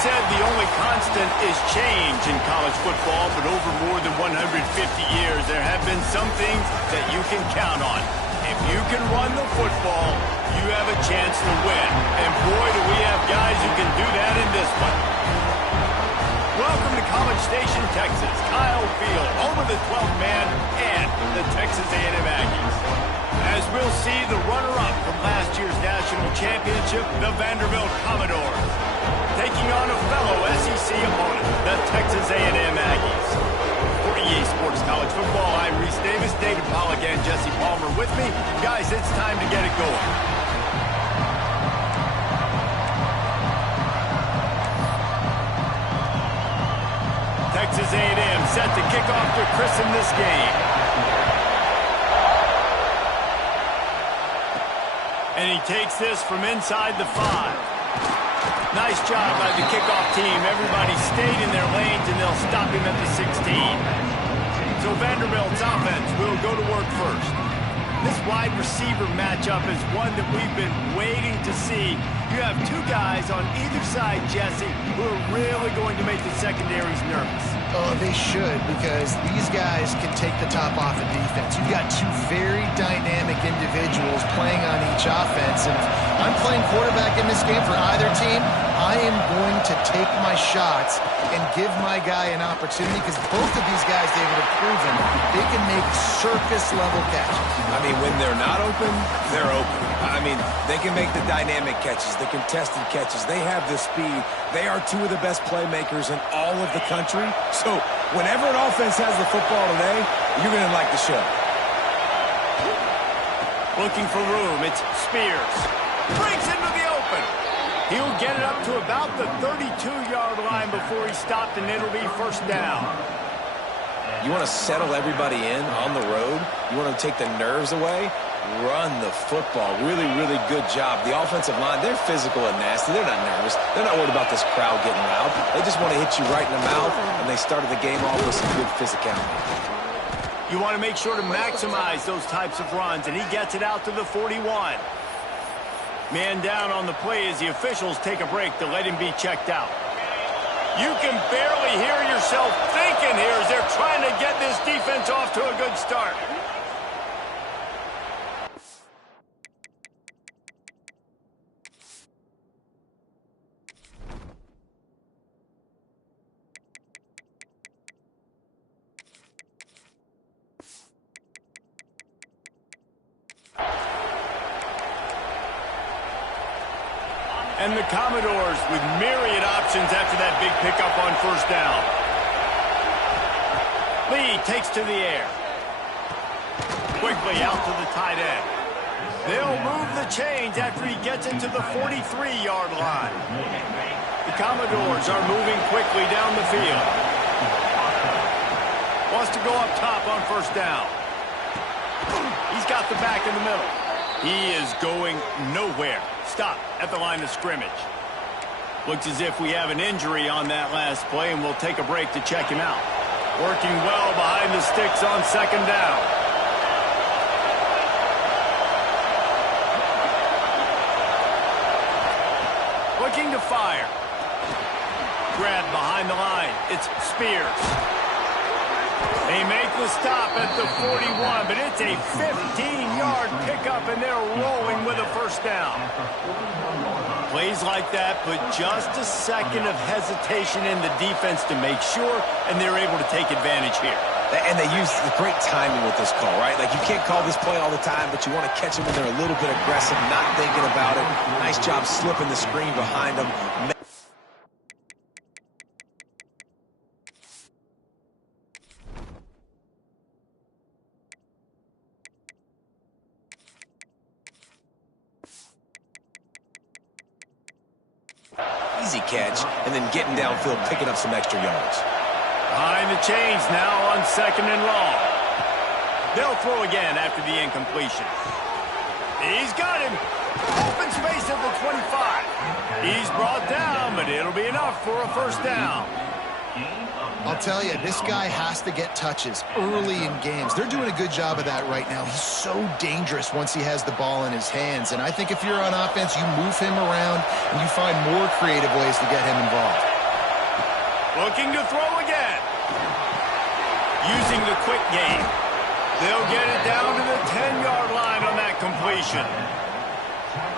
said the only constant is change in college football, but over more than 150 years, there have been some things that you can count on. If you can run the football, you have a chance to win. And boy, do we have guys who can do that in this one. Welcome to College Station, Texas. Kyle Field, home of the 12th man and the Texas A&M Aggies. As we'll see, the runner-up from last year's national championship, the Vanderbilt Commodores, taking on a fellow SEC opponent, the Texas A&M Aggies. For EA Sports College Football, I'm Reese Davis, David Pollack, and Jesse Palmer with me. Guys, it's time to get it going. Texas A&M set to kick off to christen this game. And he takes this from inside the 5. Nice job by the kickoff team. Everybody stayed in their lanes, and they'll stop him at the 16. So Vanderbilt's offense will go to work first. This wide receiver matchup is one that we've been waiting to see. You have two guys on either side, Jesse, who are really going to make the secondaries nervous. Oh, they should, because these guys can take the top off of defense. You've got two very dynamic individuals playing on each offense, and if I'm playing quarterback in this game for either team, I am going to take my shots and give my guy an opportunity, because both of these guys, David, have proven they can make circus-level catches. I mean, when they're not open, they're open. I mean, they can make the dynamic catches, the contested catches. They have the speed. They are two of the best playmakers in all of the country. So whenever an offense has the football today, you're going to like the show. Looking for room, it's Spears. Breaks into the open. He'll get it up to about the 32-yard line before he stopped, and it'll be first down. You want to settle everybody in on the road? You want to take the nerves away? Run the football. Really, really good job. The offensive line, they're physical and nasty. They're not nervous. They're not worried about this crowd getting loud. They just want to hit you right in the mouth, and they started the game off with some good physicality. You want to make sure to maximize those types of runs, and he gets it out to the 41. Man down on the play as the officials take a break to let him be checked out. You can barely hear yourself thinking here as they're trying to get this defense off to a good start. And the Commodores with myriad options after that big pickup on first down. Lee takes to the air. Quickly out to the tight end. They'll move the chains after he gets into the 43-yard line. The Commodores are moving quickly down the field. Wants to go up top on first down. He's got the back in the middle. He is going nowhere. Stop at the line of scrimmage. Looks as if we have an injury on that last play, and we'll take a break to check him out. Working well behind the sticks on second down. Looking to fire. Grab behind the line. It's Spears. They make the stop at the 41, but it's a 15-yard pickup, and they're rolling with a first down. Plays like that, but just a second of hesitation in the defense to make sure, and they're able to take advantage here. And they use the great timing with this call, right? Like, you can't call this play all the time, but you want to catch them when they're a little bit aggressive, not thinking about it. Nice job slipping the screen behind them. Easy catch, and then getting downfield, picking up some extra yards. Behind the chains now on second and long. They'll throw again after the incompletion. He's got him. Open space at the 25. He's brought down, but it'll be enough for a first down. I'll tell you, this guy has to get touches early in games. They're doing a good job of that right now. He's so dangerous once he has the ball in his hands. And I think if you're on offense, you move him around and you find more creative ways to get him involved. Looking to throw again. Using the quick game. They'll get it down to the 10-yard line on that completion.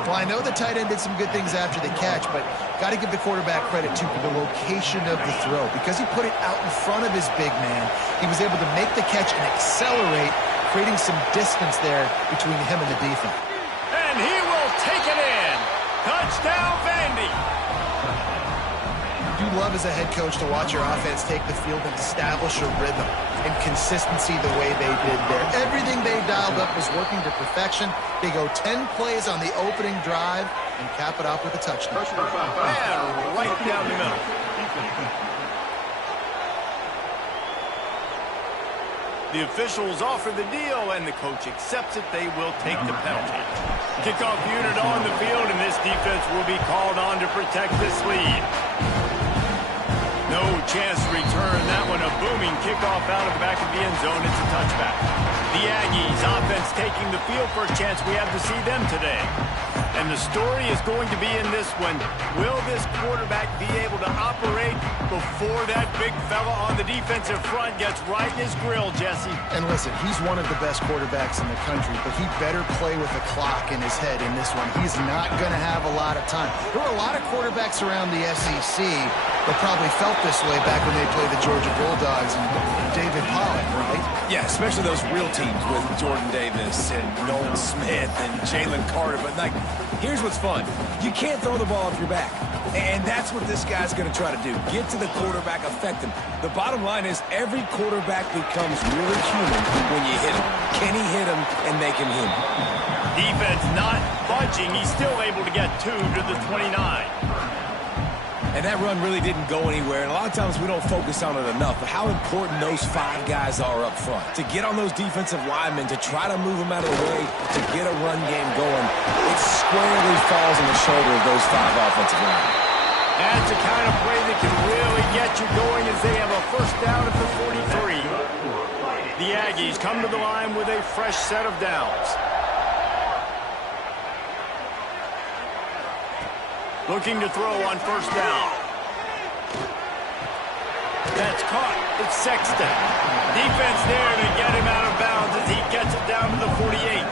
Well, I know the tight end did some good things after the catch, but got to give the quarterback credit to the location of the throw. Because he put it out in front of his big man, he was able to make the catch and accelerate, creating some distance there between him and the defense. And he will take it in. Touchdown, Vandy. You love as a head coach to watch your offense take the field and establish a rhythm and consistency the way they did there. Everything they dialed up was working to perfection. They go 10 plays on the opening drive and cap it off with a touchdown. And right down the middle. The officials offer the deal, and the coach accepts it. They will take the penalty. Kickoff unit on the field, and this defense will be called on to protect this lead. No chance to return that one. A booming kickoff out of the back of the end zone. It's a touchback. The Aggies offense taking the field for a chance. We have to see them today. And the story is going to be in this one. Will this quarterback be able to operate before that big fella on the defensive front gets right in his grill, Jesse? And listen, he's one of the best quarterbacks in the country, but he better play with the clock in his head in this one. He's not going to have a lot of time. There were a lot of quarterbacks around the SEC that probably felt this way back when they played the Georgia Bulldogs and David Pollock, right? Yeah, especially those real teams with Jordan Davis and Nolan Smith and Jalen Carter. But, like, here's what's fun. You can't throw the ball off your back. And that's what this guy's going to try to do. Get to the quarterback, affect him. The bottom line is every quarterback becomes really human when you hit him. Can he hit him and make him human? Defense not budging. He's still able to get 2 to the 29. And that run really didn't go anywhere. And a lot of times we don't focus on it enough. But how important those 5 guys are up front. To get on those defensive linemen, to try to move them out of the way, to get a run game going, it squarely falls on the shoulder of those 5 offensive linemen. That's the kind of play that can really get you going as they have a first down at the 43. The Aggies come to the line with a fresh set of downs. Looking to throw on first down. That's caught. It's Sexton. Defense there to get him out of bounds as he gets it down to the 48.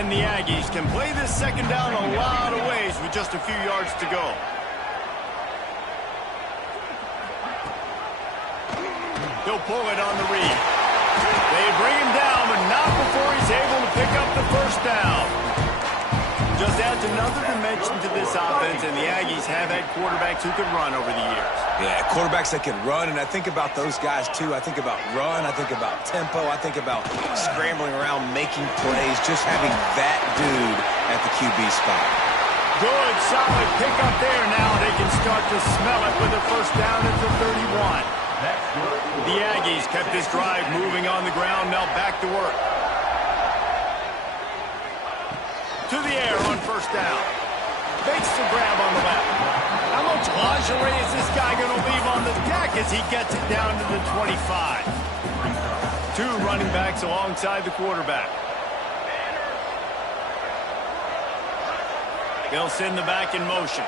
And the Aggies can play this second down a lot of ways with just a few yards to go. He'll pull it on the read. They bring him down, but not before he's able to pick up the first down. Just adds another dimension to this offense, and the Aggies have had quarterbacks who could run over the years. Yeah, quarterbacks that can run, and I think about those guys, too. I think about run, I think about tempo, I think about scrambling around, making plays, just having that dude at the QB spot. Good, solid pickup there. Now they can start to smell it with a first down at the 31. The Aggies kept this drive moving on the ground, now back to work. To the air on first down. Fakes the grab on the left. How much lingerie is this guy going to leave on the deck as he gets it down to the 25? 2 running backs alongside the quarterback. They'll send the back in motion.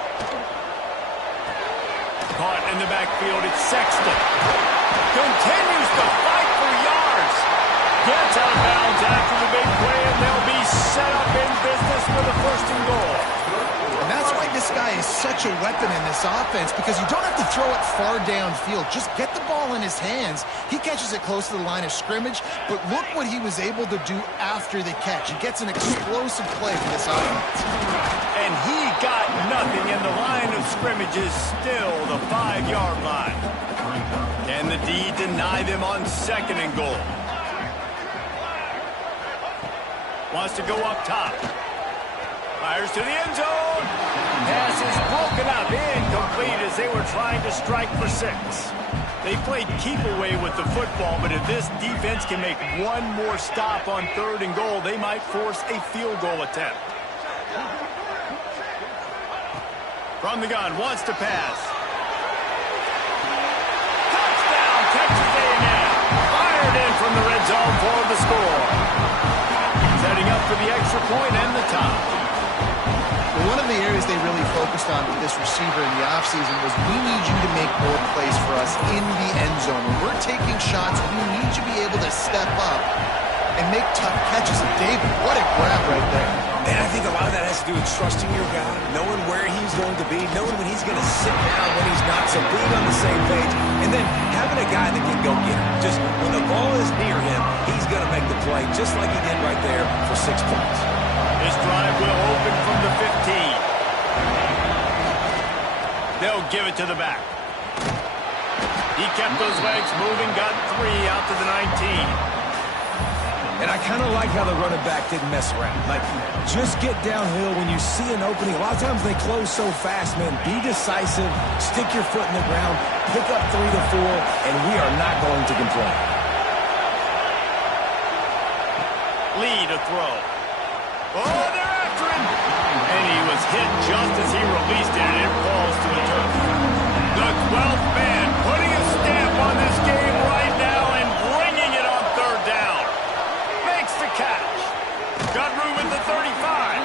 Caught in the backfield, it's Sexton. Continues to fight for yards. Gets out of bounds after the big play, and they'll be set up in business for the first and goal. And that's why this guy is such a weapon in this offense, because you don't have to throw it far downfield. Just get the ball in his hands. He catches it close to the line of scrimmage, but look what he was able to do after the catch. He gets an explosive play for this offense. And he got nothing, and the line of scrimmage is still the 5-yard line. Can the D deny them on second and goal? Wants to go up top. Fires to the end zone. Pass is broken up. Incomplete as they were trying to strike for 6. They played keep away with the football, but if this defense can make one more stop on third and goal, they might force a field goal attempt. From the gun, wants to pass. Touchdown, Texas A&M. Fired in from the red zone for the score. Setting up for the extra point and the top. One of the areas they really focused on with this receiver in the offseason was we need you to make more plays for us in the end zone. When we're taking shots, we need you to be able to step up and make tough catches. And David, what a grab right there. And I think a lot of that has to do with trusting your guy, knowing where he's going to be, knowing when he's going to sit down, when he's not, so being on the same page, and then having a guy that can go get him. Just when the ball is near him, he's going to make the play, just like he did right there for 6 points. This drive will open from the 15. They'll give it to the back. He kept those legs moving, got 3 out to the 19. And I kind of like how the running back didn't mess around. Like, just get downhill when you see an opening. A lot of times they close so fast, man. Be decisive, stick your foot in the ground, pick up 3 to 4, and we are not going to complain. Lee to throw. Oh, they're after him! And he was hit just as he released it, and it falls to the turf. The 12th man putting a stamp on this game right now and bringing it on 3rd down. Makes the catch. Got room at the 35.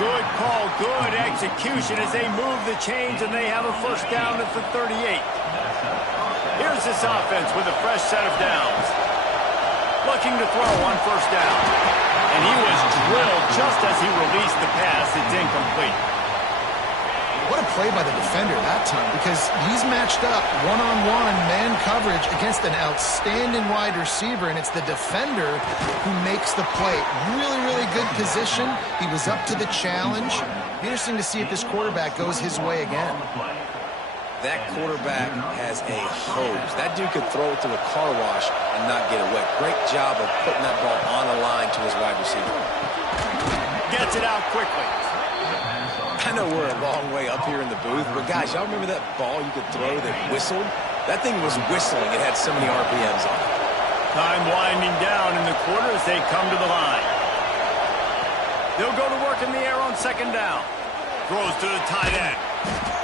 Good call, good execution as they move the chains, and they have a 1st down at the 38. Here's this offense with a fresh set of downs. Looking to throw on 1st down. And he was drilled just as he released the pass. It's incomplete. What a play by the defender that time, because he's matched up one-on-one man coverage against an outstanding wide receiver, and it's the defender who makes the play. Really, really good position. He was up to the challenge. Be interesting to see if this quarterback goes his way again. That quarterback has a hose. That dude could throw it to a car wash and not get it wet. Great job of putting that ball on a line to his wide receiver. Gets it out quickly. I know we're a long way up here in the booth, but guys, y'all remember that ball you could throw that whistled? That thing was whistling. It had so many RPMs on it. Time winding down in the quarter as they come to the line. They'll go to work in the air on 2nd down. Throws to the tight end.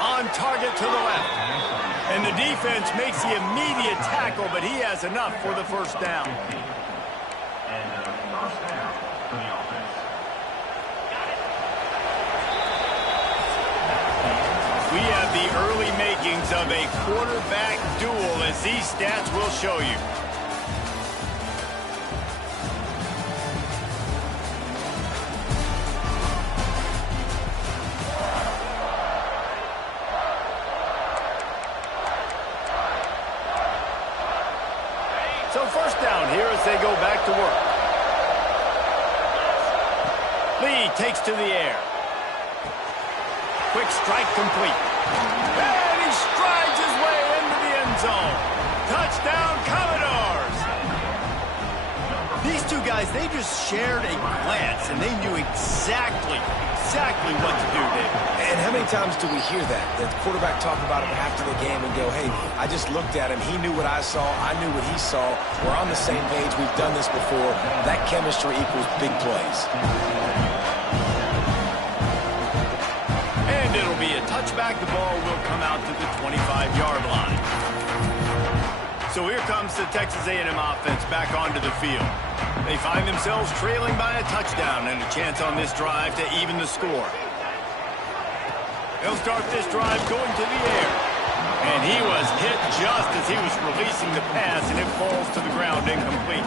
On target to the left. And the defense makes the immediate tackle, but he has enough for the 1st down. We have the early makings of a quarterback duel, as these stats will show you. So 1st down here as they go back to work. Lee takes to the air. Quick strike complete. And he strides his way into the end zone. Touchdown, Commodores! These 2 guys, they just shared a glance, and they knew exactly what to do, David. And how many times do we hear that? The quarterback talk about it after the game and go, hey, I just looked at him. He knew what I saw. I knew what he saw. We're on the same page. We've done this before. That chemistry equals big plays. And it'll be a touchback. The ball will come out to the 25-yard line. So here comes the Texas A&M offense back onto the field. They find themselves trailing by a touchdown and a chance on this drive to even the score. They'll start this drive going to the air. And he was hit just as he was releasing the pass, and it falls to the ground incomplete.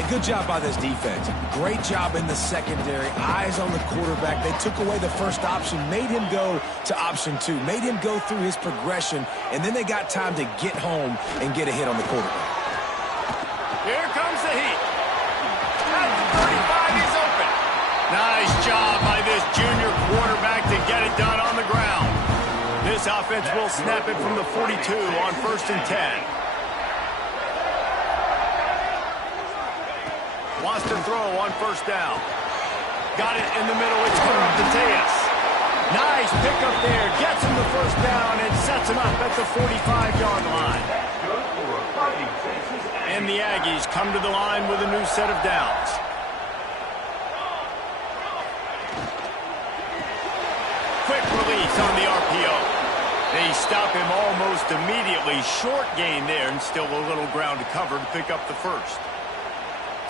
A good job by this defense. Great job in the secondary. Eyes on the quarterback. They took away the 1st option, made him go to option 2, made him go through his progression, and then they got time to get home and get a hit on the quarterback. Here comes the heat. At the 35, he's open. Nice job by this junior quarterback to get it done on the ground. This offense will snap it from the 42 on 1st and 10. Wants to throw on 1st down. Got it in the middle. It's going up to Tejas. Nice pickup there. Gets him the 1st down and sets him up at the 45-yard line. And the Aggies come to the line with a new set of downs. Quick release on the RPO. They stop him almost immediately. Short gain there, and still a little ground to cover to pick up the 1st.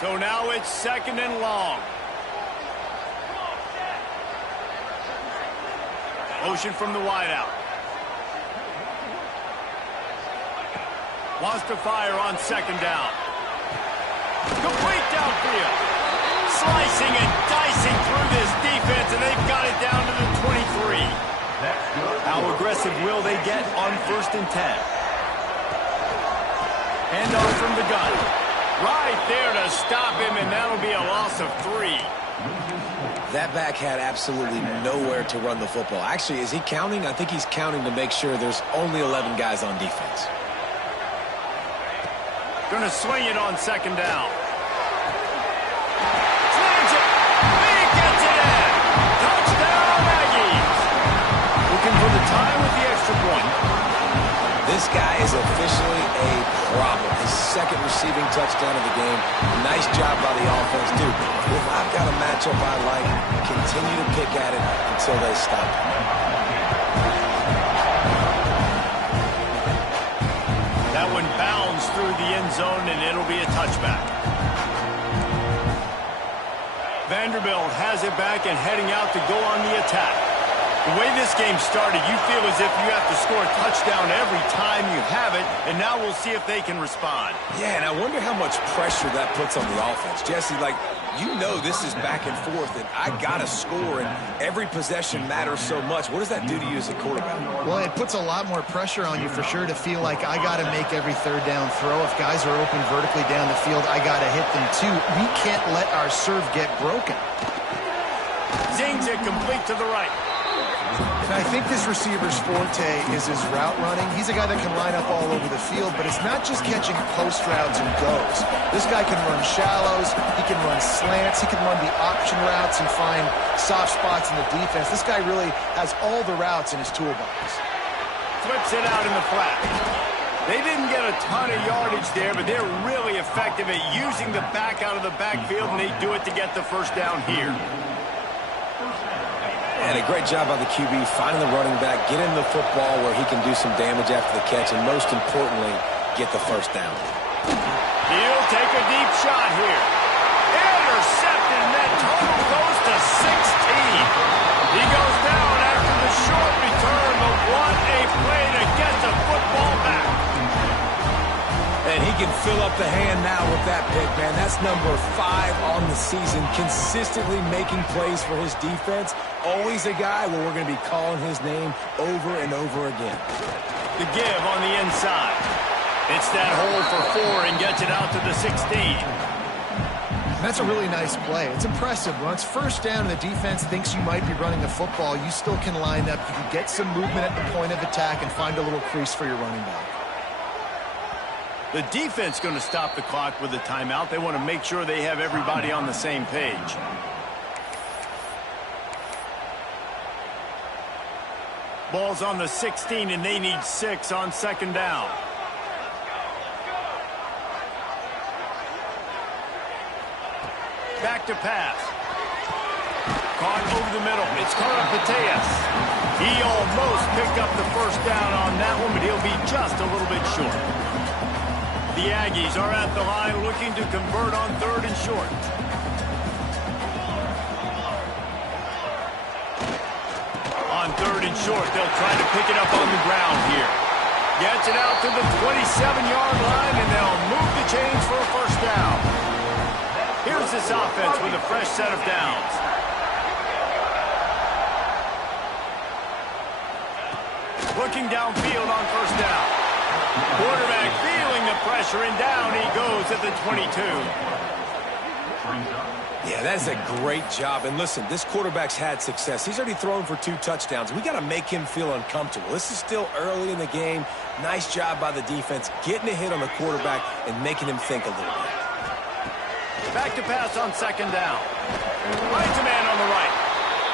So now it's 2nd and long. Motion from the wideout. Wants to fire on second down. Complete downfield. Slicing and dicing through this defense, and they've got it down to the 23. How aggressive will they get on 1st and 10? Hand off from the gun. Right there to stop him, and that'll be a loss of 3. That back had absolutely nowhere to run the football. Actually, is he counting? I think he's counting to make sure there's only 11 guys on defense. Going to swing it on second down. Slings it. He gets it in. Touchdown, Aggies. Looking for the tie with the extra point. This guy is officially a problem. His 2nd receiving touchdown of the game. Nice job by the offense, dude. If I've got a matchup I like, continue to pick at it until they stop it. That one bounds through the end zone, and it'll be a touchback. Vanderbilt has it back and heading out to go on the attack. The way this game started, you feel as if you have to score a touchdown every time you have it, and now we'll see if they can respond. Yeah, and I wonder how much pressure that puts on the offense. Jesse, like, you know this is back and forth, and I got to score, and every possession matters so much. What does that do to you as a quarterback? Well, it puts a lot more pressure on you for sure to feel like I got to make every 3rd down throw. If guys are open vertically down the field, I got to hit them too. We can't let our serve get broken. Zings it complete to the right. And I think this receiver's forte is his route running. He's a guy that can line up all over the field, but it's not just catching post routes and goes. This guy can run shallows, he can run slants, he can run the option routes and find soft spots in the defense. This guy really has all the routes in his toolbox. Flips it out in the flat. They didn't get a ton of yardage there, but they're really effective at using the back out of the backfield, and they do it to get the 1st down here. And a great job by the QB finding the running back, get him the football where he can do some damage after the catch, and most importantly, get the 1st down. He'll take a deep shot here. Intercepted, and that total goes to 16. He goes down after the short return, but what a play to get the football back. And he can fill up the hand now with that pick, man. That's number 5 on the season, consistently making plays for his defense. Always a guy where we're going to be calling his name over and over again. The give on the inside. It's that hole for 4 and gets it out to the 16. That's a really nice play. It's impressive. When it's 1st down and the defense thinks you might be running the football, you still can line up. You can get some movement at the point of attack and find a little crease for your running back. The defense going to stop the clock with a timeout. They want to make sure they have everybody on the same page. Ball's on the 16, and they need 6 on 2nd down. Back to pass. Caught over the middle. It's Carlos Mateas. He almost picked up the 1st down on that one, but he'll be just a little bit short. The Aggies are at the line looking to convert on 3rd and short. On 3rd and short, they'll try to pick it up on the ground here. Gets it out to the 27-yard line, and they'll move the chains for a 1st down. Here's this offense with a fresh set of downs. Looking downfield on 1st down. Quarterback feeling the pressure, and down he goes at the 22. Yeah, that is a great job. And listen, this quarterback's had success. He's already thrown for 2 touchdowns. We got to make him feel uncomfortable. This is still early in the game. Nice job by the defense, getting a hit on the quarterback and making him think a little bit. Back to pass on 2nd down. Finds a man on the right.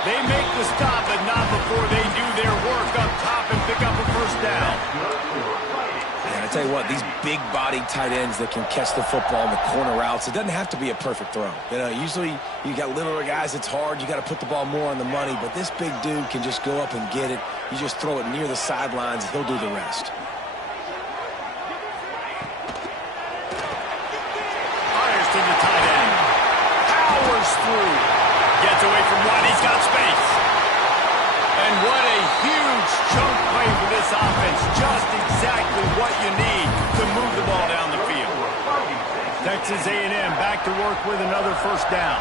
They make the stop, but not before they do their work up top and pick up a 1st down. And I tell you what, these big-bodied tight ends that can catch the football in the corner routes, it doesn't have to be a perfect throw. You know, usually you got littler guys, it's hard. You got to put the ball more on the money, but this big dude can just go up and get it. You just throw it near the sidelines, he'll do the rest. Fires to the tight end. Powers through. Gets away from one. He's got space. And what a huge chunk play for this offense. Just exactly what you need to move the ball down the field. Texas A&M back to work with another first down.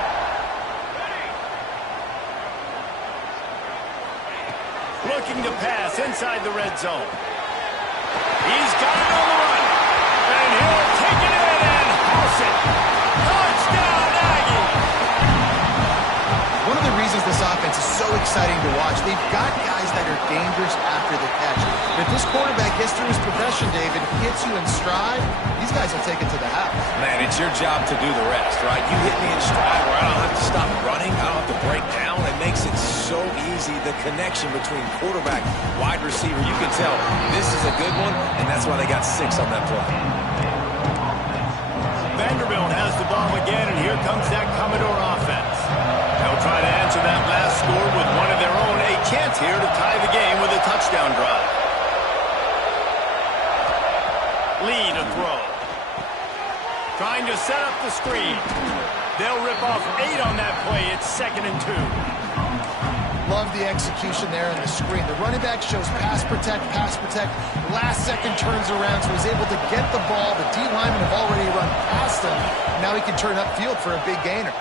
Looking to pass inside the red zone. He's got it on the run. And he'll take it in and house it. Touchdown, Aggie! One of the reasons this offense is so exciting to watch, they've got guys that are dangerous after the catch. But if this quarterback gets through his progression, David, hits you in stride, these guys will take it to the house. Man, it's your job to do the rest, right? You hit me in stride where I don't have to stop running. I don't have to break down. It makes it so easy. The connection between quarterback, wide receiver, you can tell this is a good one, and that's why they got 6 on that play. Vanderbilt has the ball again, and here comes that Commodore offense. They'll try to answer that last score with one of their own. A chance here to tie the game with a touchdown drive. Lee to throw. Trying to set up the screen. They'll rip off 8 on that play. It's 2nd and 2. Love the execution there on the screen. The running back shows pass protect. Last second turns around, so he's able to get the ball. The D linemen have already run past him. Now he can turn upfield for a big gainer.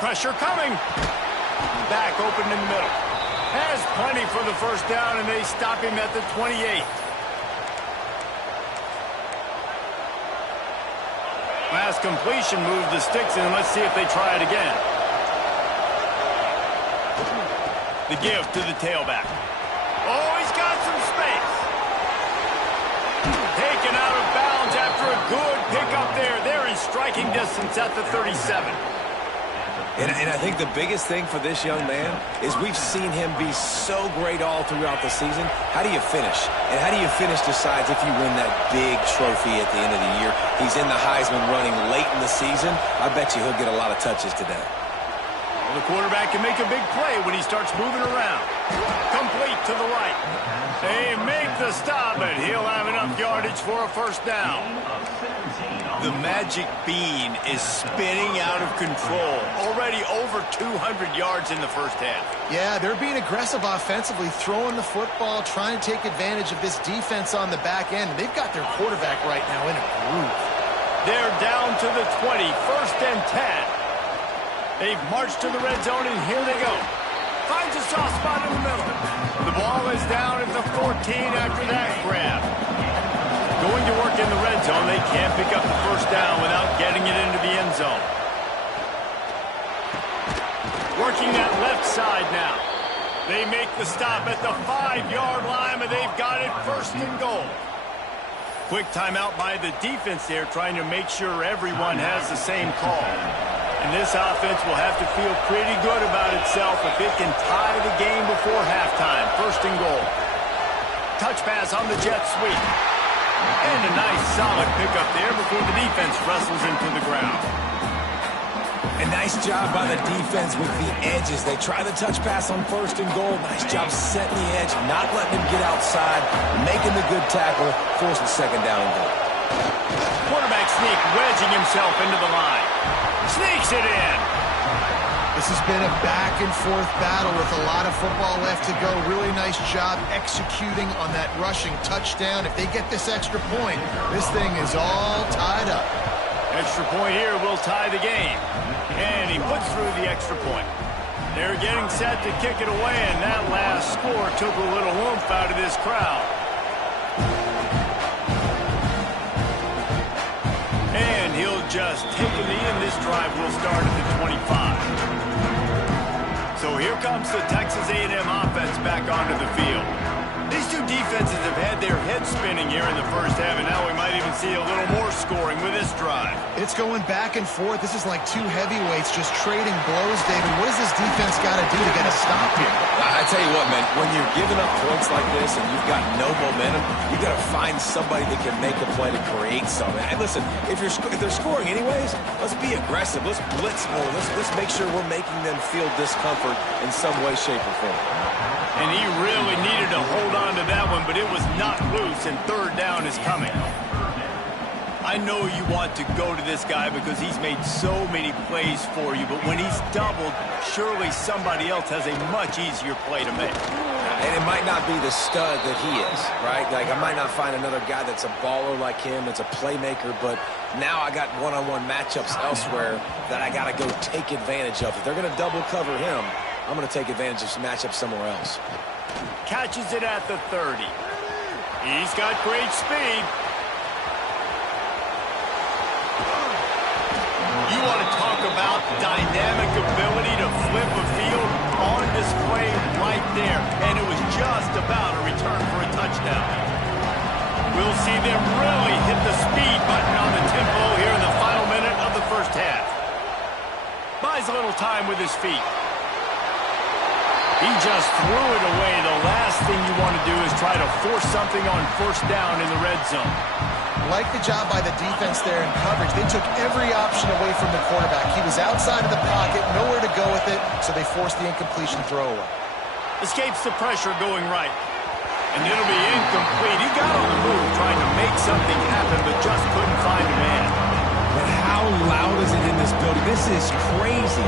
Pressure coming. Back open in the middle. Has plenty for the first down, and they stop him at the 28. Last completion moved the sticks in. Let's see if they try it again. The give to the tailback. Oh, he's got some space. Taken out of bounds after a good pickup there. They're in striking distance at the 37. And I think the biggest thing for this young man is we've seen him be so great all throughout the season. How do you finish? And how do you finish decides if you win that big trophy at the end of the year. He's in the Heisman running late in the season. I bet you he'll get a lot of touches today. Well, the quarterback can make a big play when he starts moving around. Complete to the right. They make the stop, and he'll have enough yardage for a first down. The magic bean is spinning out of control. Already over 200 yards in the first half. Yeah, they're being aggressive offensively, throwing the football, trying to take advantage of this defense on the back end. They've got their quarterback right now in a groove. They're down to the 20, 1st and 10. They've marched to the red zone, and here they go. Finds a soft spot in the middle. The ball is down at the 14 after that grab. Going to work in the red zone, they can't pick up the first down without getting it into the end zone. Working that left side now. They make the stop at the 5-yard line, but they've got it 1st and goal. Quick timeout by the defense there, trying to make sure everyone has the same call. And this offense will have to feel pretty good about itself if it can tie the game before halftime. 1st and goal. Touch pass on the jet sweep. And a nice solid pickup there before the defense wrestles into the ground. A nice job by the defense with the edges. They try the touch pass on 1st and goal. Nice job setting the edge, not letting him get outside, making the good tackle, forcing 2nd down and goal. Quarterback sneak, wedging himself into the line. Sneaks it in. This has been a back-and-forth battle with a lot of football left to go. Really nice job executing on that rushing touchdown. If they get this extra point, this thing is all tied up. Extra point here will tie the game. And he puts through the extra point. They're getting set to kick it away, and that last score took a little oomph out of this crowd. And he'll just take a knee, and this drive will start at the 25. So here comes the Texas A&M offense back onto the field. These two defenses have had their heads spinning here in the first half, and now we might even see a little more scoring with this drive. It's going back and forth. This is like two heavyweights just trading blows, David. What does this defense got to do to get a stop here? I tell you what, man, when you're giving up points like this and you've got no momentum, you got to find somebody that can make a play to create something. And listen, if they're scoring anyways, let's be aggressive. Let's blitz more. Let's make sure we're making them feel discomfort in some way, shape, or form. And he really needed to hold on to that one, but it was not loose, and 3rd down is coming. I know you want to go to this guy because he's made so many plays for you, but when he's doubled, surely somebody else has a much easier play to make. And it might not be the stud that he is, right? Like, I might not find another guy that's a baller like him, that's a playmaker, but now I got one-on-one matchups elsewhere that I got to go take advantage of. If they're going to double cover him, I'm going to take advantage of some matchups somewhere else. Catches it at the 30. He's got great speed. You want to talk about dynamic ability to flip a field on display right there. And it was just about a return for a touchdown. We'll see them really hit the speed button on the tempo here in the final minute of the first half. Buys a little time with his feet. He just threw it away. The last thing you want to do is try to force something on first down in the red zone. Like the job by the defense there in coverage. They took every option away from the quarterback. He was outside of the pocket, nowhere to go with it, so they forced the incompletion throwaway. Escapes the pressure going right. And it'll be incomplete. He got on the move trying to make something happen, but just couldn't find a man. But how loud is it in this building? This is crazy.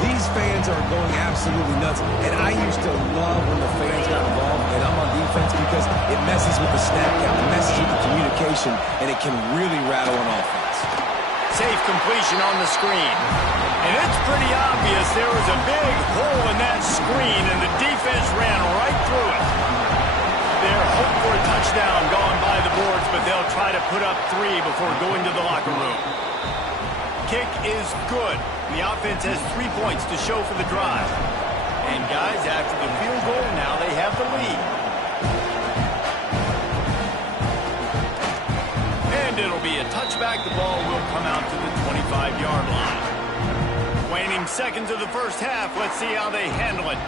These fans are going absolutely nuts. And I used to love when the fans got involved, and I'm on defense because it messes with the snap count, it messes with the communication, and it can really rattle an offense. Safe completion on the screen. And it's pretty obvious there was a big hole in that screen, and the defense ran right through it. They're hoping for a touchdown gone by the boards, but they'll try to put up 3 before going to the locker room. Kick is good. The offense has 3 points to show for the drive. And guys, after the field goal, now they have the lead. And it'll be a touchback. The ball will come out to the 25-yard line. Waning seconds of the first half. Let's see how they handle it.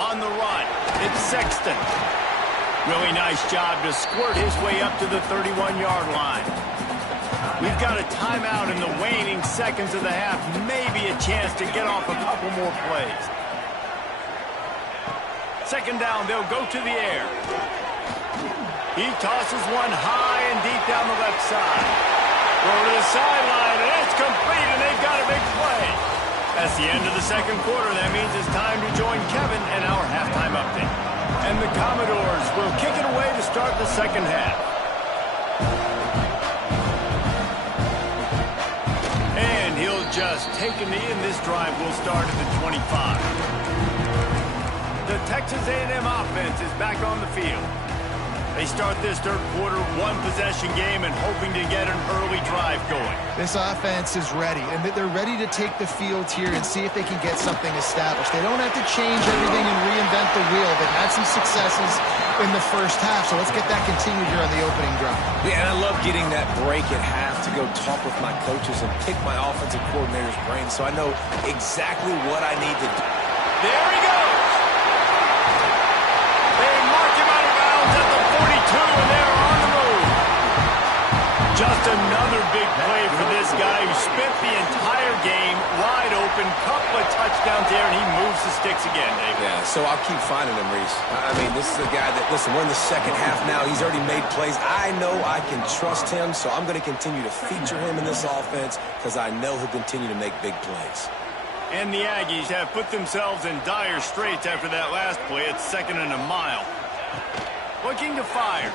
On the run, it's Sexton. Really nice job to squirt his way up to the 31-yard line. We've got a timeout in the waning seconds of the half. Maybe a chance to get off a couple more plays. Second down, they'll go to the air. He tosses one high and deep down the left side. Throw to the sideline, and it's complete, and they've got a big play. That's the end of the second quarter. That means it's time to join Kevin and our halftime update. And the Commodores will kick it away to start the second half. And he'll just take a knee, and this drive will start at the 25. The Texas A&M offense is back on the field. They start this third quarter, one-possession game, and hoping to get an early drive going. This offense is ready, and they're ready to take the field here and see if they can get something established. They don't have to change everything and reinvent the wheel. They've had some successes in the first half, so let's get that continued here on the opening drive. Yeah, and I love getting that break at half to go talk with my coaches and pick my offensive coordinator's brain so I know exactly what I need to do. There he goes! They mark him out of bounds at the 42, and they're on the move. Just another big play for this guy who spent the entire game wide open, couple of touchdowns there, and he moves the sticks again, David. Yeah, so I'll keep finding him, Reese. I mean, this is a guy that, listen, we're in the second half now. He's already made plays. I know I can trust him, so I'm going to continue to feature him in this offense because I know he'll continue to make big plays. And the Aggies have put themselves in dire straits after that last play. It's 2nd and a mile. Looking to fire.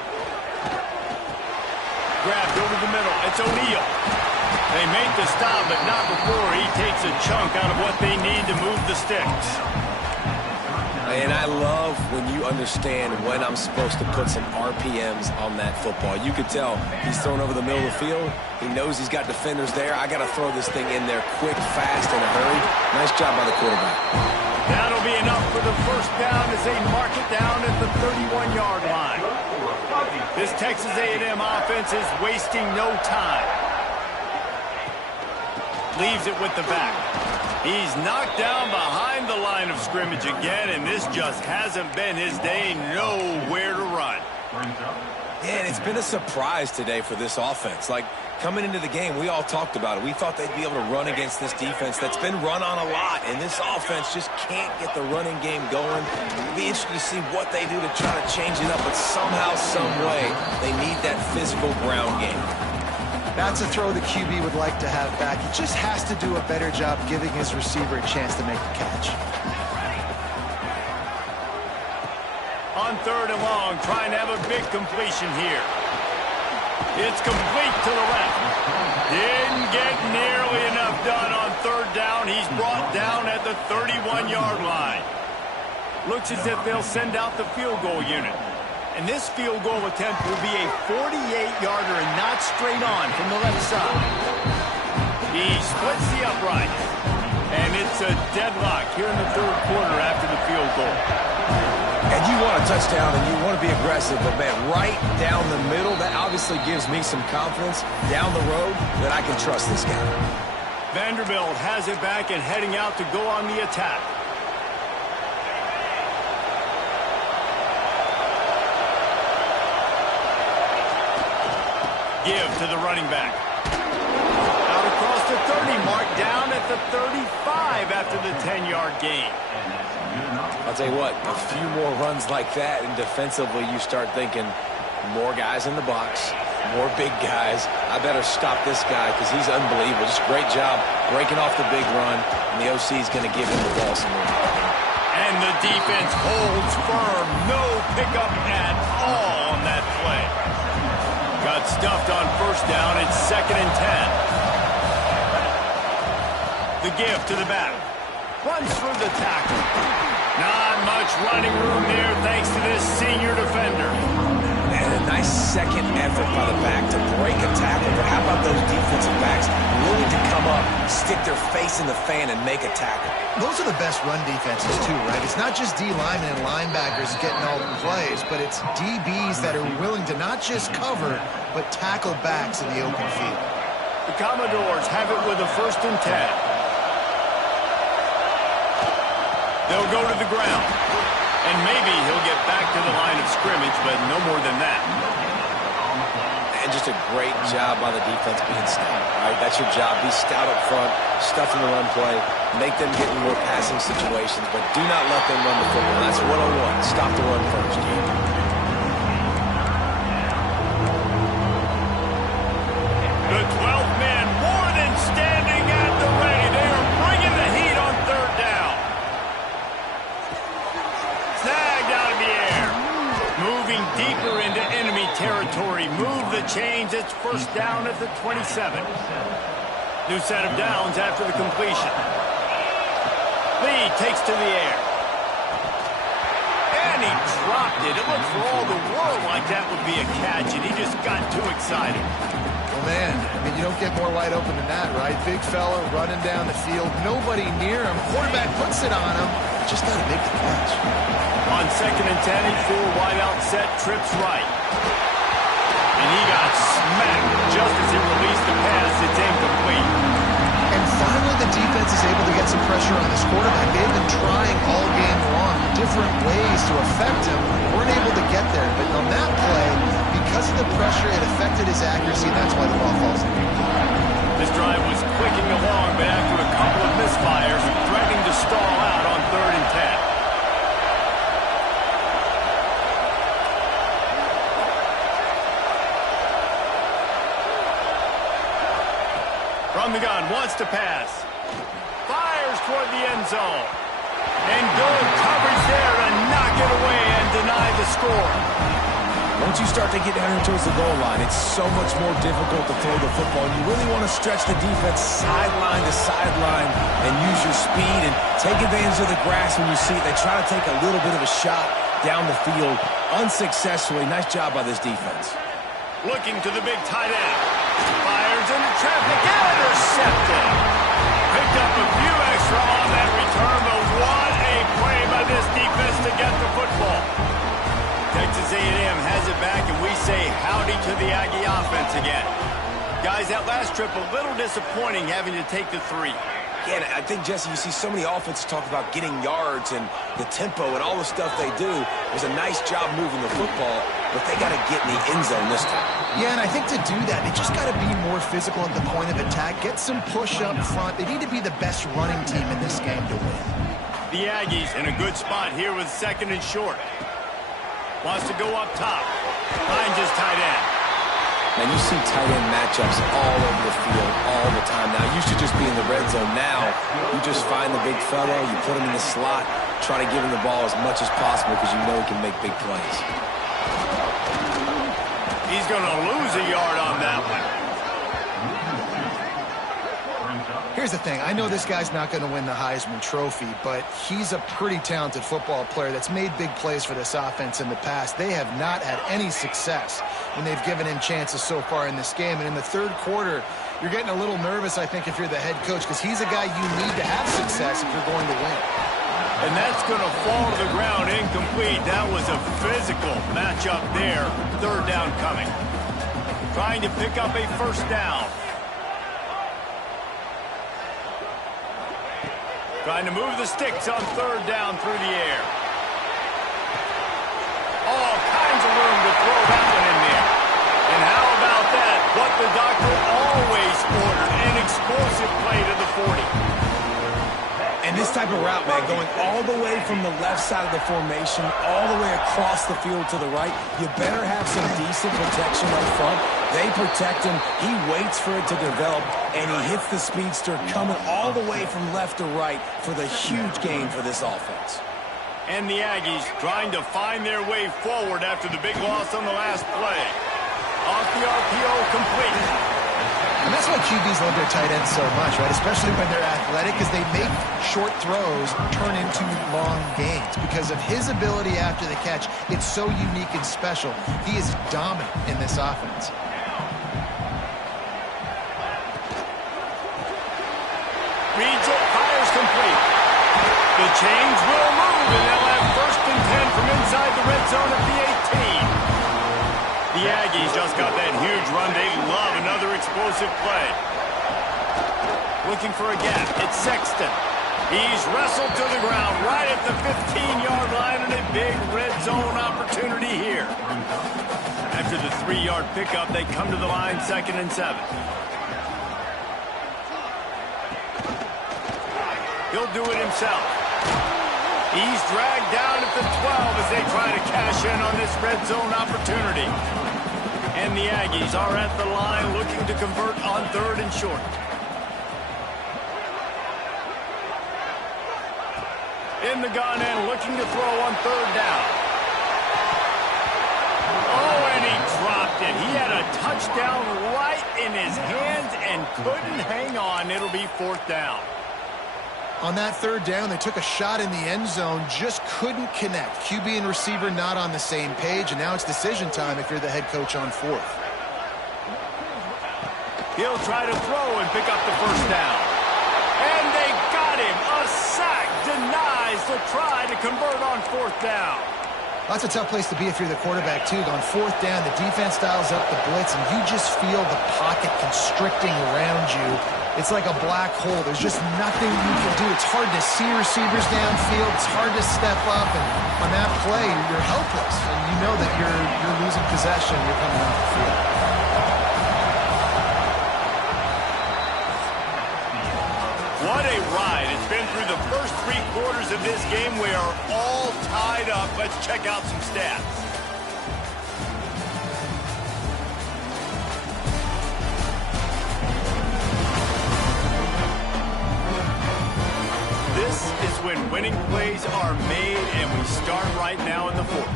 Grabbed over the middle. It's O'Neal. They make the stop, but not before he takes a chunk out of what they need to move the sticks. And I love when you understand when I'm supposed to put some RPMs on that football. You could tell he's thrown over the middle of the field. He knows he's got defenders there. I got to throw this thing in there quick, fast, in a hurry. Nice job by the quarterback. That'll be enough for the first down as they mark it down at the 31-yard line. This Texas A&M offense is wasting no time. Leaves it with the back. He's knocked down behind the line of scrimmage again, and this just hasn't been his day. Nowhere to run. And it's been a surprise today for this offense. Like, coming into the game, we all talked about it. We thought they'd be able to run against this defense that's been run on a lot, and this offense just can't get the running game going. I'll be interested to see what they do to try to change it up, but somehow, some way, they need that physical ground game. That's a throw the QB would like to have back. He just has to do a better job giving his receiver a chance to make the catch. On 3rd and long, trying to have a big completion here. It's complete to the left. Didn't get nearly enough done on 3rd down. He's brought down at the 31-yard line. Looks as if they'll send out the field goal unit. And this field goal attempt will be a 48-yarder and not straight on from the left side. He splits the upright. And it's a deadlock here in the 3rd quarter after the field goal. And you want a touchdown and you want to be aggressive, but, man, right down the middle, that obviously gives me some confidence down the road that I can trust this guy. Vanderbilt has it back and heading out to go on the attack. Give to the running back. Out across the 30 mark, down at the 35 after the 10-yard gain. I'll tell you what, a few more runs like that, and defensively you start thinking more guys in the box, more big guys. I better stop this guy because he's unbelievable. Just great job breaking off the big run, and the OC is going to give him the ball some more. And the defense holds firm. No pickup at all on that play. Got stuffed on 1st down. It's 2nd and 10. The give to the back. Runs through the tackle. Not much running room there thanks to this senior defender. And a nice second effort by the back to break a tackle. But how about those defensive backs willing to come up, stick their face in the fan, and make a tackle? Those are the best run defenses, too, right? It's not just D linemen and linebackers getting all the plays, but it's DBs that are willing to not just cover, but tackle backs in the open field. The Commodores have it with a 1st and 10. They'll go to the ground. And maybe he'll get back to the line of scrimmage, but no more than that. And just a great job by the defense being stout, right? That's your job. Be stout up front, stuff in the run play, make them get in more passing situations, but do not let them run the football. That's 101. Stop the run first. The 12th man more than standing at the ready. They are bringing the heat on 3rd down. Snagged out of the air. Moving deeper into enemy territory. Move the chains. It's 1st down at the 27. New set of downs after the completion. Lee takes to the air. And he dropped it. It looked for all the world like that would be a catch, and he just got too excited. Well, man, I mean, you don't get more wide open than that, right? Big fella running down the field, nobody near him. Quarterback puts it on him. Just got to make the catch. On 2nd and 10, he's full wide out set, trips right. And he got smacked just as he released the pass. It's incomplete. And finally, the defense is able to get some pressure on this quarterback. They've been trying all game long, different ways to affect him. Weren't able to get there. But on that play, because of the pressure, it affected his accuracy, and that's why the ball falls in. This drive was clicking along, but after a couple of misfires, threatening to stall out on 3rd and 10. From the gun, wants to pass. Fires toward the end zone. And good coverage there to knock it away and deny the score. Once you start to get down here towards the goal line, it's so much more difficult to throw the football. You really want to stretch the defense sideline to sideline and use your speed and take advantage of the grass when you see it. They try to take a little bit of a shot down the field unsuccessfully. Nice job by this defense. Looking to the big tight end. Fires into traffic. Intercepted. Picked up a few extra on that return, but what a play by this defense to get the football. Texas A&M has it back, and we say howdy to the Aggie offense again. Guys, that last trip a little disappointing having to take the 3. Yeah, and I think, Jesse, you see so many offenses talk about getting yards and the tempo and all the stuff they do. It was a nice job moving the football, but they got to get in the end zone this time. Yeah, and I think to do that, they just got to be more physical at the point of attack, get some push up front. They need to be the best running team in this game to win. The Aggies in a good spot here with 2nd and short. Wants to go up top. Finds his tight end. Man, you see tight end matchups all over the field all the time now. Used to just be in the red zone. Now, you just find the big fellow, you put him in the slot, try to give him the ball as much as possible because you know he can make big plays. He's going to lose a yard on that one. Here's the thing. I know this guy's not going to win the Heisman Trophy, but he's a pretty talented football player that's made big plays for this offense in the past. They have not had any success when they've given him chances so far in this game. And in the third quarter, you're getting a little nervous, I think, if you're the head coach, because he's a guy you need to have success if you're going to win. And that's going to fall to the ground incomplete. That was a physical matchup there. 3rd down coming. Trying to pick up a 1st down. Trying to move the sticks on 3rd down through the air. All kinds of room to throw that one in there. And how about that? What the doctor always ordered, an explosive play to the 40. And this type of route, man, going all the way from the left side of the formation, all the way across the field to the right, you better have some decent protection up front. They protect him, he waits for it to develop, and he hits the speedster coming all the way from left to right for the huge gain for this offense. And the Aggies trying to find their way forward after the big loss on the last play. Off the RPO, complete. And that's why QBs love their tight ends so much, right? Especially when they're athletic, because they make short throws turn into long gains. Because of his ability after the catch, it's so unique and special. He is dominant in this offense. Reads it, fires complete. The chains will move, and they'll have 1st and 10 from inside the red zone at the 18. The Aggies just got that huge run. They love another explosive play. Looking for a gap. It's Sexton. He's wrestled to the ground right at the 15-yard line, and a big red zone opportunity here. After the 3-yard pickup, they come to the line 2nd and 7. He'll do it himself. He's dragged down at the 12 as they try to cash in on this red zone opportunity. And the Aggies are at the line looking to convert on 3rd and short. In the gun and looking to throw on 3rd down. Oh, and he dropped it. He had a touchdown right in his hands and couldn't hang on. It'll be 4th down. On that 3rd down, they took a shot in the end zone, just couldn't connect. QB and receiver not on the same page, and now it's decision time if you're the head coach on 4th. He'll try to throw and pick up the 1st down. And they got him. A sack denies the try to convert on 4th down. That's a tough place to be if you're the quarterback, too. On 4th down, the defense dials up the blitz, and you just feel the pocket constricting around you. It's like a black hole. There's just nothing you can do. It's hard to see receivers downfield. It's hard to step up. And on that play, you're helpless. And you know that you're losing possession. You're coming off the field. What a ride. It's been through the first 3 quarters of this game. We are all tied up. Let's check out some stats. This is when winning plays are made, and we start right now in the 4th.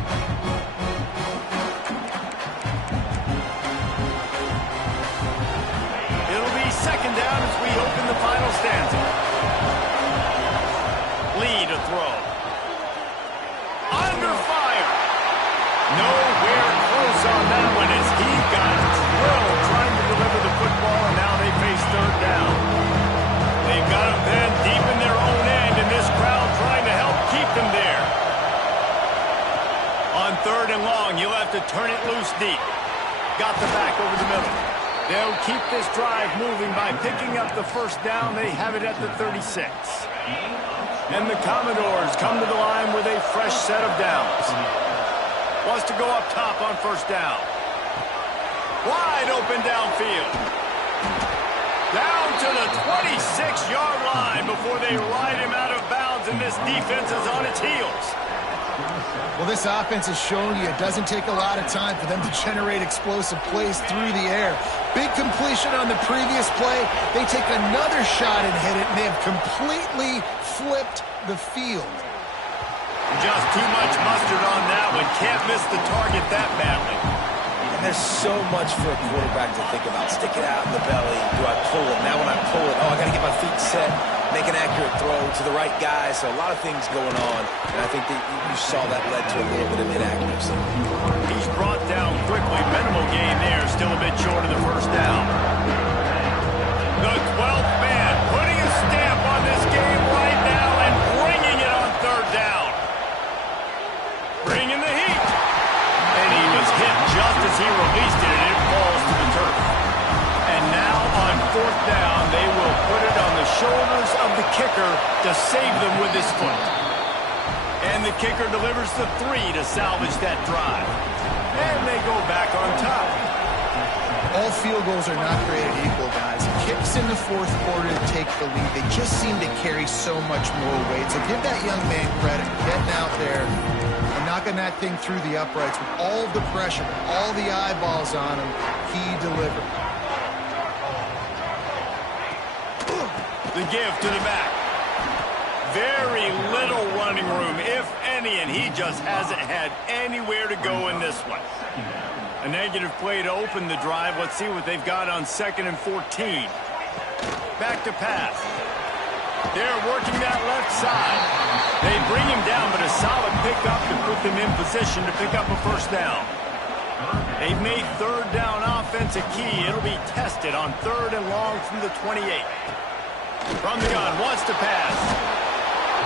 It'll be 2nd down as we open the final stanza. Lee to throw. Under fire. Nowhere close on that one as he got drilled trying to deliver the football, and now they face 3rd down. They've got him then deep in their own end, and this crowd trying to help keep them there. On 3rd and long, you'll have to turn it loose deep. Got the back over the middle. They'll keep this drive moving by picking up the 1st down. They have it at the 36. And the Commodores come to the line with a fresh set of downs. Wants to go up top on 1st down. Wide open downfield. Down to the 26-yard line before they ride him out of bounds downs, and this defense is on its heels. Well, this offense is showing you it doesn't take a lot of time for them to generate explosive plays through the air. Big completion on the previous play. They take another shot and hit it, and they have completely flipped the field. Just too much mustard on that one. Can't miss the target that badly. And there's so much for a quarterback to think about. Stick it out in the belly. Do I pull it? Now when I pull it, I got to get my feet set, make an accurate throw to the right guy. So a lot of things going on, and I think that you saw that led to a little bit of inaccuracy. He's brought down quickly. Minimal gain there. Still a bit short of the first down. The 12th man putting a stamp on this game right now and bringing it on third down. Bringing the heat. And he was hit just as he released it, and it falls to the turf. And now on fourth down, they will put it on the shoulders of the kicker to save them with his foot. And the kicker delivers the 3 to salvage that drive. And they go back on top. All field goals are not created equal, guys. Kicks in the fourth quarter to take the lead. They just seem to carry so much more weight. So give that young man credit for getting out there and knocking that thing through the uprights with all the pressure, all the eyeballs on him. He delivered. The give to the back. Very little running room, if any, and he just hasn't had anywhere to go in this one. A negative play to open the drive. Let's see what they've got on 2nd and 14. Back to pass. They're working that left side. They bring him down, but a solid pickup to put them in position to pick up a first down. They've made third down offense a key. It'll be tested on 3rd and long from the 28. From the gun, wants to pass.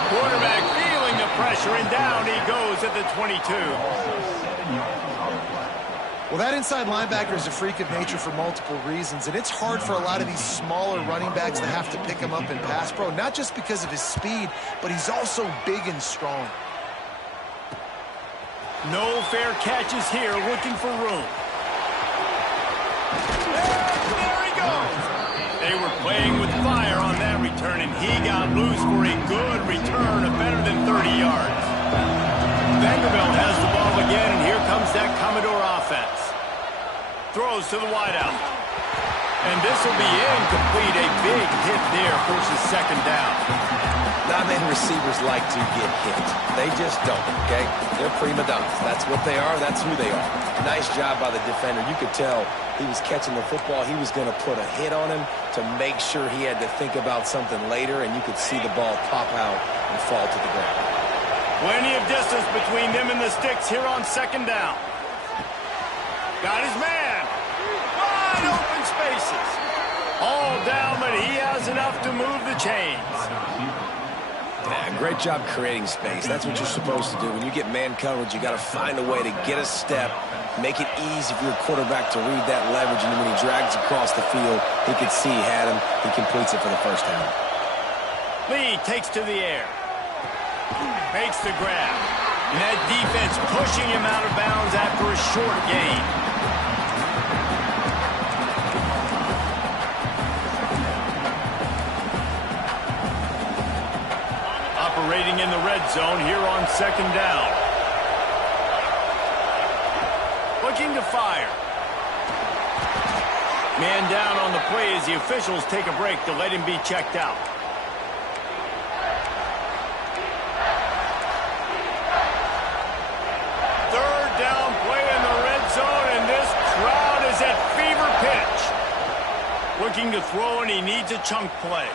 Quarterback feeling the pressure, and down he goes at the 22. Well, that inside linebacker is a freak of nature for multiple reasons, and it's hard for a lot of these smaller running backs to have to pick him up in pass pro, not just because of his speed, but he's also big and strong. No fair catches here, looking for room. And there he goes. They were playing with fire on that return, and he got loose for a good return of better than 30 yards. Vanderbilt has the ball again, and here comes that Commodore offense. Throws to the wideout. And this will be incomplete. A big hit there forces 2nd down. Not many receivers like to get hit. They just don't, okay? They're prima donnas. That's what they are. That's who they are. Nice job by the defender. You could tell he was catching the football. He was going to put a hit on him to make sure he had to think about something later, and you could see the ball pop out and fall to the ground. Plenty of distance between them and the sticks here on 2nd down. Got his man. Wide open spaces. All down, but he has enough to move the chains. Yeah, great job creating space. That's what you're supposed to do. When you get man coverage, you got to find a way to get a step, make it easy for your quarterback to read that leverage, and when he drags across the field, he could see he had him. He completes it for the first down. Lee takes to the air. Makes the grab. And that defense pushing him out of bounds after a short gain. Operating in the red zone here on 2nd down. Looking to fire. Man down on the play as the officials take a break to let him be checked out. Third down play in the red zone, and this crowd is at fever pitch. Looking to throw, and he needs a chunk play.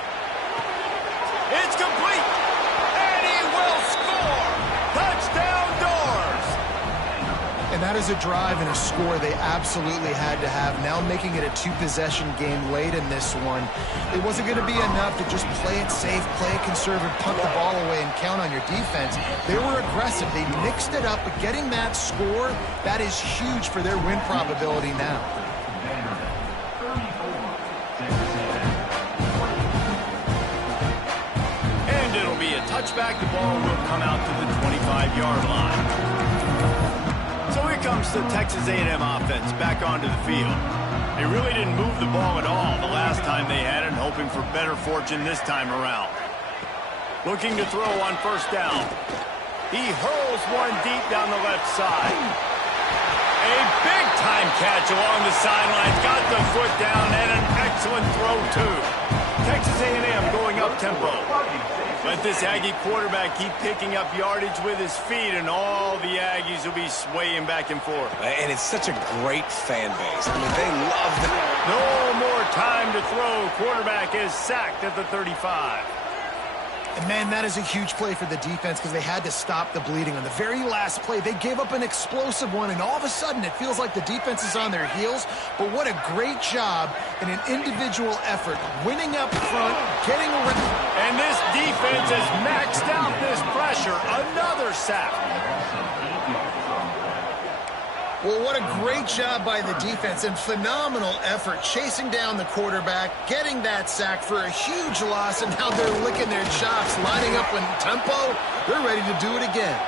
It's complete. Will score! Touchdown Doors! And that is a drive and a score they absolutely had to have. Now making it a 2-possession game late in this one. It wasn't going to be enough to just play it safe, play it conservative, punt the ball away, and count on your defense. They were aggressive. They mixed it up, but getting that score, that is huge for their win probability now. Touchback, the ball will come out to the 25-yard line. So here comes the Texas A&M offense back onto the field. They really didn't move the ball at all the last time they had it, hoping for better fortune this time around. Looking to throw on first down. He hurls one deep down the left side. A big-time catch along the sidelines. Got the foot down and an excellent throw, too. Texas A&M going up-tempo. Let this Aggie quarterback keep picking up yardage with his feet, and all the Aggies will be swaying back and forth. And it's such a great fan base. I mean, they love that. No more time to throw. Quarterback is sacked at the 35. And, man, that is a huge play for the defense because they had to stop the bleeding. On the very last play, they gave up an explosive one, and all of a sudden it feels like the defense is on their heels. But what a great job in an individual effort, winning up front, getting around. And this defense has maxed out this pressure. Another sack. Well, what a great job by the defense and phenomenal effort chasing down the quarterback, getting that sack for a huge loss, and now they're licking their chops, lining up in tempo. They're ready to do it again.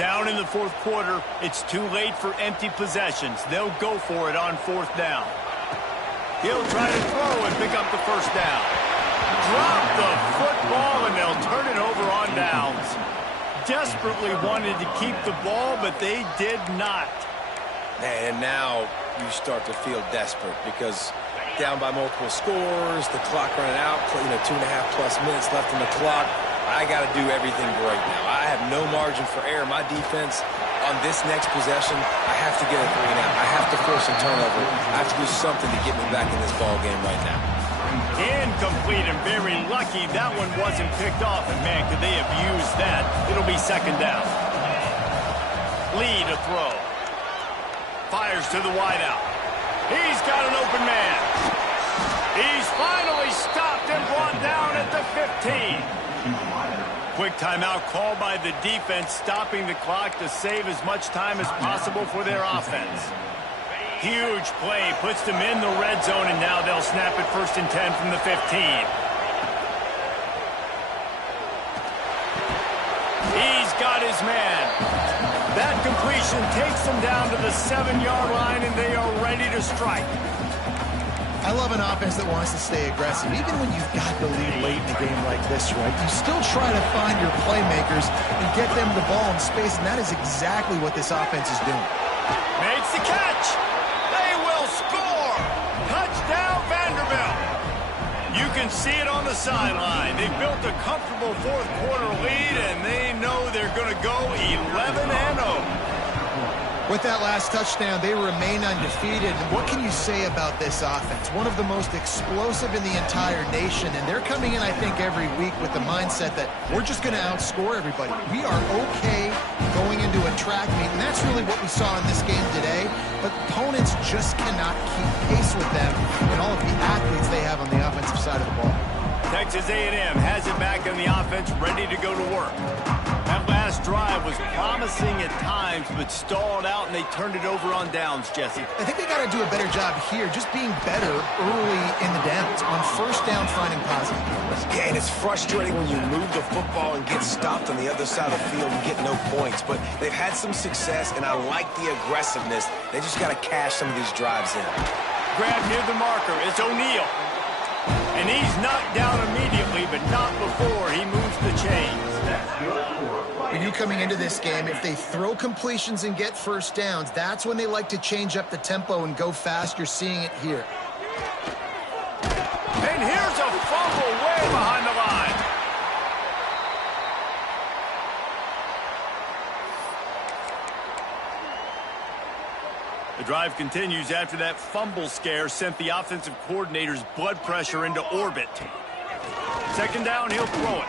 Down in the fourth quarter, it's too late for empty possessions. They'll go for it on fourth down. He'll try to throw and pick up the first down. Drop the football, and they'll turn it over on downs. Desperately wanted to keep the ball, but they did not. And now you start to feel desperate because down by multiple scores, the clock running out, 2.5+ minutes left on the clock. I got to do everything right now. I have no margin for error. My defense on this next possession, I have to get a 3-and-out. I have to force a turnover. I have to do something to get me back in this ball game right now. Incomplete, and very lucky that one wasn't picked off. And, man, could they have used that? It'll be second down. Lee to throw. Fires to the wideout. He's got an open man. He's finally stopped and brought down at the 15. Quick timeout called by the defense, stopping the clock to save as much time as possible for their offense. Huge play, puts them in the red zone, and now they'll snap it 1st and 10 from the 15. He's got his man. That completion takes them down to the 7-yard line, and they are ready to strike. I love an offense that wants to stay aggressive. Even when you've got the lead late in a game like this, right, you still try to find your playmakers and get them the ball in space, and that is exactly what this offense is doing. Makes the catch. They will score. Touchdown, Vanderbilt. You can see it on the sideline. They built a comfortable fourth-quarter lead, and they know they're going to go 11-0. With that last touchdown, they remain undefeated. What can you say about this offense? One of the most explosive in the entire nation, and they're coming in, I think, every week with the mindset that we're just going to outscore everybody. We are okay going into a track meet, and that's really what we saw in this game today. But opponents just cannot keep pace with them and all of the athletes they have on the offensive side of the ball. Texas A&M has it back on the offense, ready to go to work. That last drive was promising at times, but stalled out, and they turned it over on downs, Jesse. I think they got to do a better job here, just being better early in the downs. On first down, finding positive. Yeah, and it's frustrating when you move the football and get stopped on the other side of the field and get no points. But they've had some success, and I like the aggressiveness. They just got to cash some of these drives in. Grab near the marker. It's O'Neal. And he's knocked down immediately, but not before he moves the chains. When you coming into this game, if they throw completions and get first downs, that's when they like to change up the tempo and go fast. You're seeing it here. And here's a fumble way behind the line. The drive continues after that fumble scare sent the offensive coordinator's blood pressure into orbit. Second down, he'll throw it.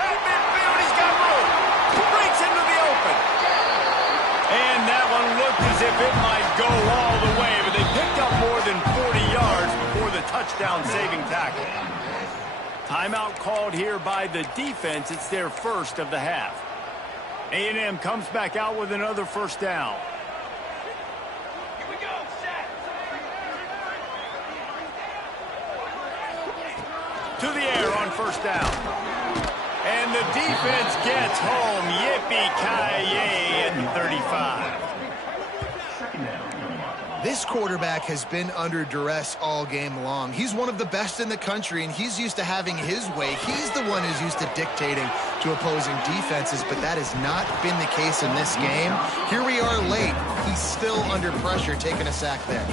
At midfield, he's got room. Breaks into the open. And that one looked as if it might go all the way, but they picked up more than 40 yards before the touchdown-saving tackle. Timeout called here by the defense. It's their first of the half. A&M comes back out with another first down. Here we go, set. To the air on first down. And the defense gets home. Yippee-ki-yay at 35. This quarterback has been under duress all game long. He's one of the best in the country, and he's used to having his way. He's the one who's used to dictating to opposing defenses, but that has not been the case in this game. Here we are late. He's still under pressure, taking a sack there.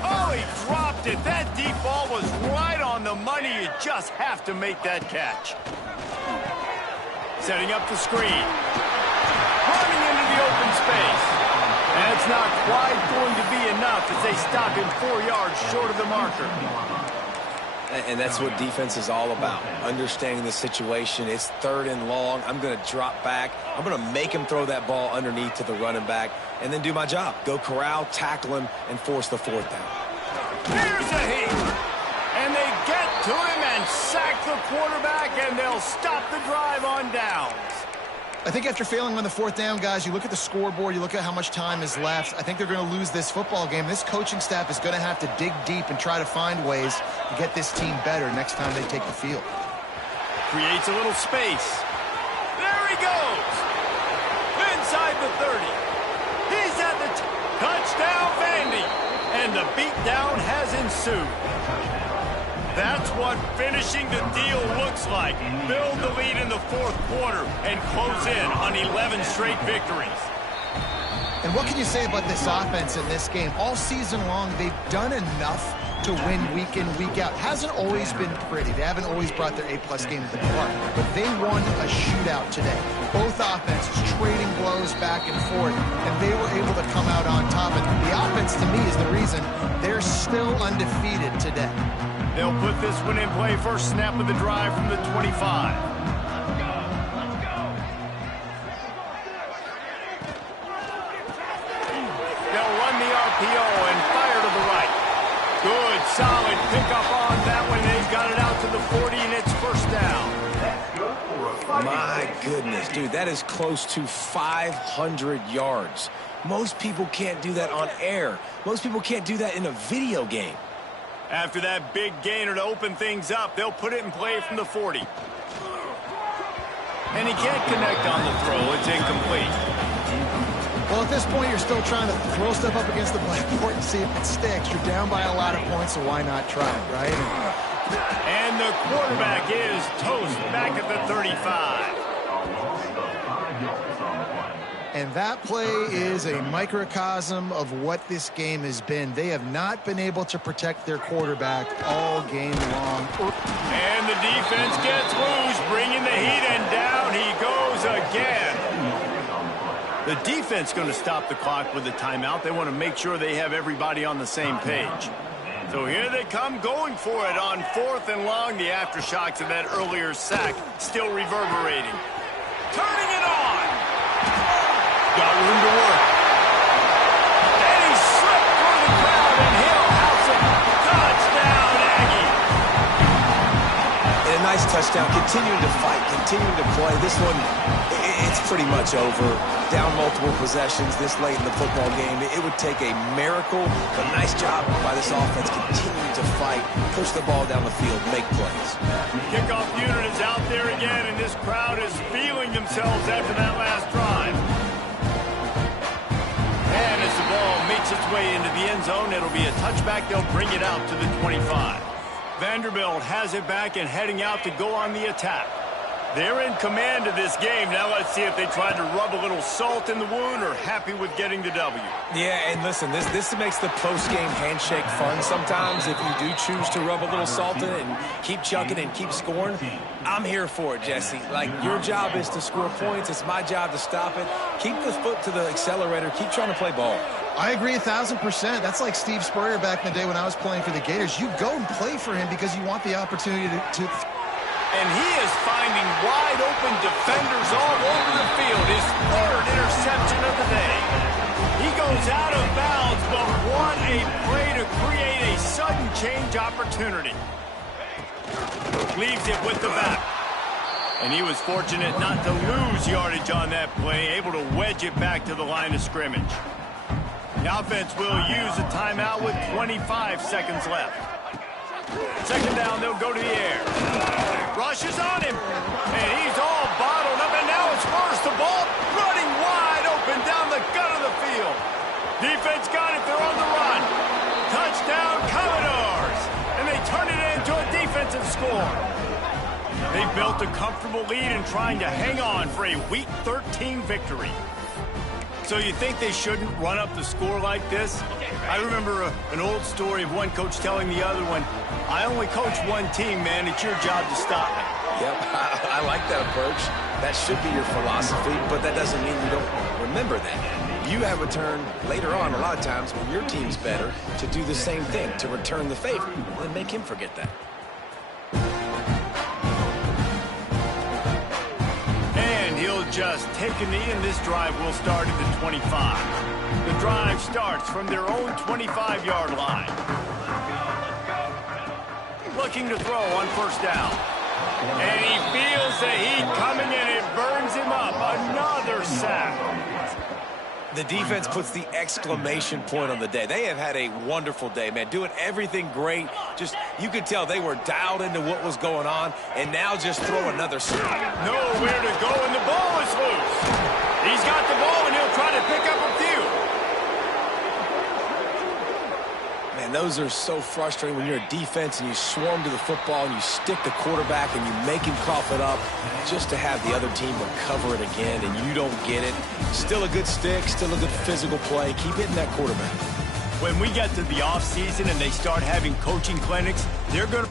Oh, he dropped it. That deep ball was right on the money. You just have to make that catch. Setting up the screen. Running into the open space. That's not quite going to be enough as they stop him 4 yards short of the marker. And that's what defense is all about, understanding the situation. It's 3rd and long. I'm going to drop back. I'm going to make him throw that ball underneath to the running back and then do my job. Go corral, tackle him, and force the 4th down. Here's a heat. And they get to him and sack the quarterback, and they'll stop the drive on downs. I think after failing on the 4th down, guys, you look at the scoreboard, you look at how much time is left. I think they're going to lose this football game. This coaching staff is going to have to dig deep and try to find ways to get this team better next time they take the field. Creates a little space. There he goes. Inside the 30. He's at the touchdown, Vandy. And the beatdown has ensued. That's what finishing the deal looks like. Build the lead in the 4th quarter and close in on 11 straight victories. And what can you say about this offense in this game? All season long, they've done enough to win week in, week out. Hasn't always been pretty. They haven't always brought their A-plus game to the park. But they won a shootout today. Both offenses trading blows back and forth, and they were able to come out on top. And the offense, to me, is the reason they're still undefeated today. They'll put this one in play. First snap of the drive from the 25. They'll run the RPO and fire to the right. Good, solid pickup on that one. They've got it out to the 40, and it's first down. My goodness, dude, that is close to 500 yards. Most people can't do that on air. Most people can't do that in a video game. After that big gainer to open things up, they'll put it in play from the 40. And he can't connect on the throw. It's incomplete. Well, at this point, you're still trying to throw stuff up against the blackboard and see if it sticks. You're down by a lot of points, so why not try it, right? And the quarterback is toast back at the 35. And that play is a microcosm of what this game has been. They have not been able to protect their quarterback all game long. And the defense gets loose, bringing the heat, and down he goes again. The defense going to stop the clock with a timeout. They want to make sure they have everybody on the same page. So here they come going for it on 4th and long. The aftershocks of that earlier sack still reverberating. Turning it on. Got room to work. And he slipped through the crowd, and he'll house it. Touchdown, Aggie. And a nice touchdown. Continuing to fight, continuing to play. This one, it's pretty much over. Down multiple possessions this late in the football game. It would take a miracle, but nice job by this offense continuing to fight, push the ball down the field, make plays. Kickoff unit is out there again, and this crowd is feeling themselves after that last drive. And as the ball makes its way into the end zone, it'll be a touchback. They'll bring it out to the 25. Vanderbilt has it back and heading out to go on the attack. They're in command of this game. Now let's see if they try to rub a little salt in the wound or happy with getting the W. Yeah, and listen, this makes the post-game handshake fun sometimes if you do choose to rub a little salt in it and keep chucking and keep scoring. I'm here for it, Jesse. Like, your job is to score points. It's my job to stop it. Keep the foot to the accelerator. Keep trying to play ball. I agree 1,000%. That's like Steve Spurrier back in the day when I was playing for the Gators. You go and play for him because you want the opportunity to And he is finding wide-open defenders all over the field. His 3rd interception of the day. He goes out of bounds, but what a play to create a sudden change opportunity. Leaves it with the back. And he was fortunate not to lose yardage on that play, able to wedge it back to the line of scrimmage. The offense will use a timeout with 25 seconds left. Second down, they'll go to the air. Rushes on him, and he's all bottled up, and now it's worse. The ball running wide open down the gut of the field. Defense got it, they're on the run. score. They built a comfortable lead and trying to hang on for a Week 13 victory. So you think they shouldn't run up the score like this? I remember an old story of one coach telling the other one, I only coach one team, man. It's your job to stop me. Yep, I like that approach. That should be your philosophy, but that doesn't mean you don't remember that. You have a turn later on, a lot of times, when your team's better, to do the same thing, to return the favor, and make him forget that. And he'll just take a knee, and this drive will start at the 25. The drive starts from their own 25-yard line. Looking to throw on first down. And he feels the heat coming, and it burns him up. Another sack. The defense puts the exclamation point on the day. They have had a wonderful day, man, doing everything great. Just, you could tell they were dialed into what was going on, and now just throw another sack. Nowhere to go, and the ball is loose. He's got the ball, and he'll try to pick up a few. Man, those are so frustrating when you're a defense and you swarm to the football and you stick the quarterback and you make him cough it up just to have the other team recover it again and you don't get it. Still a good stick, still a good physical play. Keep hitting that quarterback. When we get to the offseason and they start having coaching clinics, they're going to